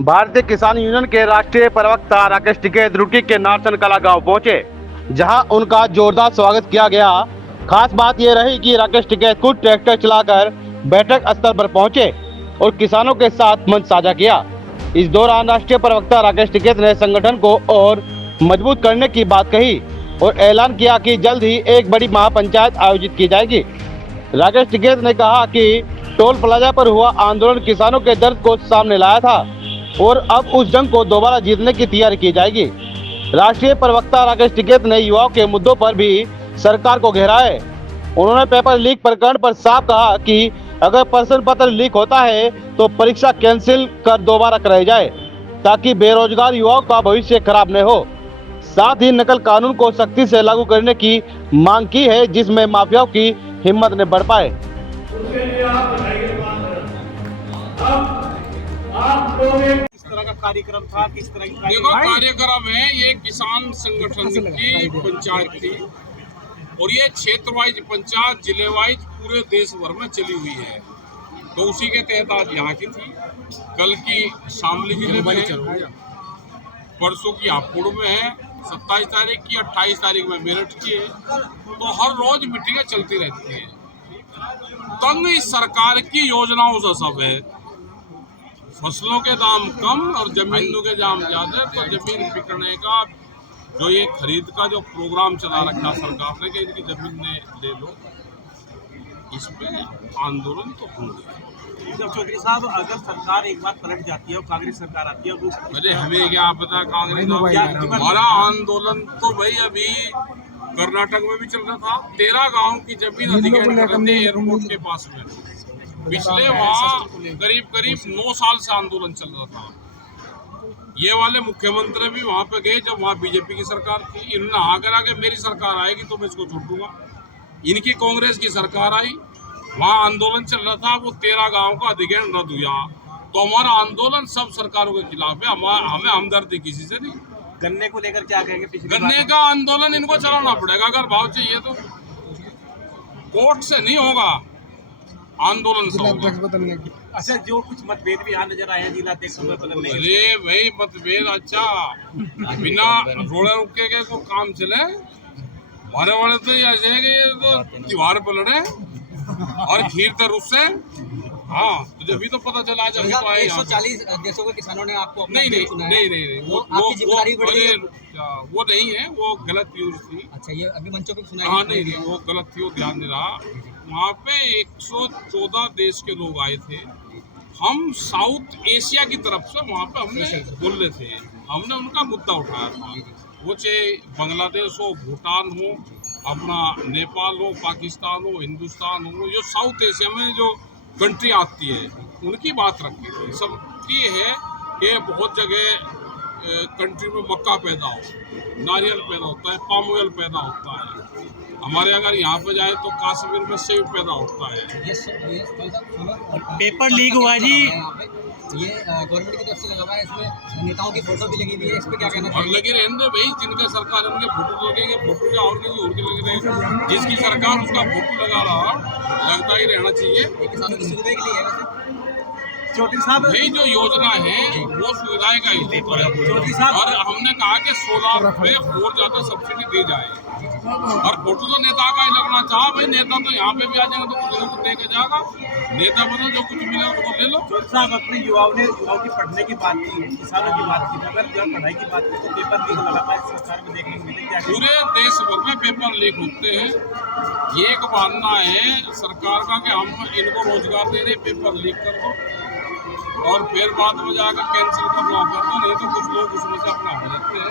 भारतीय किसान यूनियन के राष्ट्रीय प्रवक्ता राकेश टिकैत रुड़की के नारसन कला गांव पहुंचे, जहां उनका जोरदार स्वागत किया गया। खास बात यह रही कि राकेश टिकैत खुद ट्रैक्टर चलाकर बैठक स्थल पर पहुंचे और किसानों के साथ मंच साझा किया। इस दौरान राष्ट्रीय प्रवक्ता राकेश टिकैत ने संगठन को और मजबूत करने की बात कही और ऐलान किया कि जल्द ही एक बड़ी महापंचायत आयोजित की जाएगी। राकेश टिकैत ने कहा कि टोल प्लाजा पर हुआ आंदोलन किसानों के दर्द को सामने लाया था और अब उस जंग को दोबारा जीतने की तैयारी की जाएगी। राष्ट्रीय प्रवक्ता राकेश टिकैत ने युवाओं के मुद्दों पर भी सरकार को घेरा है। उन्होंने पेपर लीक प्रकरण पर साफ कहा कि अगर प्रश्न पत्र लीक होता है तो परीक्षा कैंसिल कर दोबारा कराई जाए, ताकि बेरोजगार युवाओं का भविष्य खराब न हो। साथ ही नकल कानून को सख्ती से लागू करने की मांग की है, जिसमें माफियाओं की हिम्मत न बढ़ पाए। किस तरह का कार्यक्रम था, किस तरह की देखो कार्यक्रम है, ये किसान संगठन की पंचायत थी और ये क्षेत्र वाइज पंचायत जिले वाइज पूरे देश भर में चली हुई है, तो उसी के तहत आज यहाँ की थी। कल की शामली जिले में है, परसों की हापुड़ में है, 27 तारीख की, 28 तारीख में मेरठ की है। तो हर रोज मीटिंगें चलती रहती है। तंग इस सरकार की योजनाओं से सब है, फसलों के दाम कम और जमीनों के दाम ज्यादा, तो जमीन बिकने का जो ये खरीद का जो प्रोग्राम चला रखा सरकार ने कि इनकी जमीन ने ले लो, इस पे आंदोलन तो होंगे। चौधरी साहब, अगर सरकार एक बार पलट जाती है और कांग्रेस सरकार आती है, अरे हमें क्या पता कांग्रेस। हमारा आंदोलन तो भाई अभी कर्नाटक में भी चल रहा था। 13 गांव की जमीन अधिग्रहण कर रहे थे एयरपोर्ट के पास में। पिछले वहाँ करीब 9 साल से आंदोलन चल रहा था। ये वाले मुख्यमंत्री भी वहाँ पे गए जब वहाँ बीजेपी की सरकार थी। इन्होंने आकर आके मेरी सरकार आएगी तो मैं इसको छोड़ दूंगा। इनकी कांग्रेस की सरकार आई, वहाँ आंदोलन चल रहा था, वो 13 गांव का अधिग्रहण रद्द हुआ। तो हमारा आंदोलन सब सरकारों के खिलाफ है, हमें हमदर्दी किसी से नहीं। गन्ने को लेकर क्या कहेंगे? गन्ने का आंदोलन इनको चलाना पड़ेगा। अगर भाव चाहिए तो कोर्ट से नहीं होगा, आंदोलन से होगा। अच्छा, जो कुछ मतभेद भी यहाँ नजर आए हैं जिला अध्यक्षों में बदलने के, अरे वही मतभेद, अच्छा बिना रोड़े रुके के को काम चले। हमारे वाले तो ऐसे है कि ये तो त्योहार पर लड़े और खीर तर उससे। हाँ, तो जब भी तो पता चला जब तो आए। 140 देशों के किसानों ने आपको अपना नहीं, वो नहीं है, वो गलत न्यूज थी। अच्छा, ये अभी मंचों पे सुना? हाँ नहीं, वो गलत थी, वो ध्यान नहीं रहा। वहाँ पे 114 देश के लोग आए थे। हम साउथ एशिया की तरफ से वहाँ पे हमने बोल रहे थे, हमने उनका मुद्दा उठाया था। वो चाहे बांग्लादेश हो, भूटान हो, अपना नेपाल हो, पाकिस्तान हो, हिंदुस्तान हो, जो साउथ एशिया में जो कंट्री आती है उनकी बात रखी थी। सबकी है कि बहुत जगह कंट्री में मक्का पैदा हो, नारियल पैदा होता है, पाम ऑयल पैदा होता है। हमारे अगर यहाँ पे जाए तो कश्मीर में सेब पैदा होता है। पेपर लीक हुआ जी, ये गवर्नमेंट की तरफ से लगा हुआ है, इसमें नेताओं की फोटो भी लगी हुई है, इस पे क्या कहना और चाहिए? लगे रहने भाई, जिनका सरकार है उनके फोटो लगेंगे, फोटो क्या और किसी और के लगे रहेंगे। जिसकी सरकार उसका फोटो लगा रहा, लगता ही रहना चाहिए। ये किसानों की सुविधा के लिए है वैसे? चौधरी साहब, भाई जो योजना है वो सुविधाएं का ही है। और हमने कहा कि सोलार पे और ज्यादा सब्सिडी दी जाए। और फोटो तो नेता का ही लगना चाहा भाई, नेता तो यहाँ पे भी आ जाएगा तो कुछ ना कुछ देके जाएगा। नेता बनो, जो कुछ मिले वो ले लो। चौधरी साहब, अपने युवाओं की पढ़ने की बात की, किसानों की बात की, अगर जो पढ़ाई की बात की तो पेपर लीक लगातार सरकार में देखने को मिले। क्या पूरे देश भर में पेपर लीक होते हैं। ये एक बहाना है सरकार का कि हम इनको रोजगार दे रहे, पेपर लीक कर दो और फिर बाद में जाकर कैंसिल करना कर दो, नहीं तो कुछ लोग उसमें से अपना हो जाते हैं।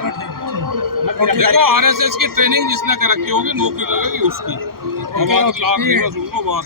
देखो RSS की ट्रेनिंग जिसने कर रखी होगी, नौकरी लगेगी उसकी। अब लाख सुन लो बात।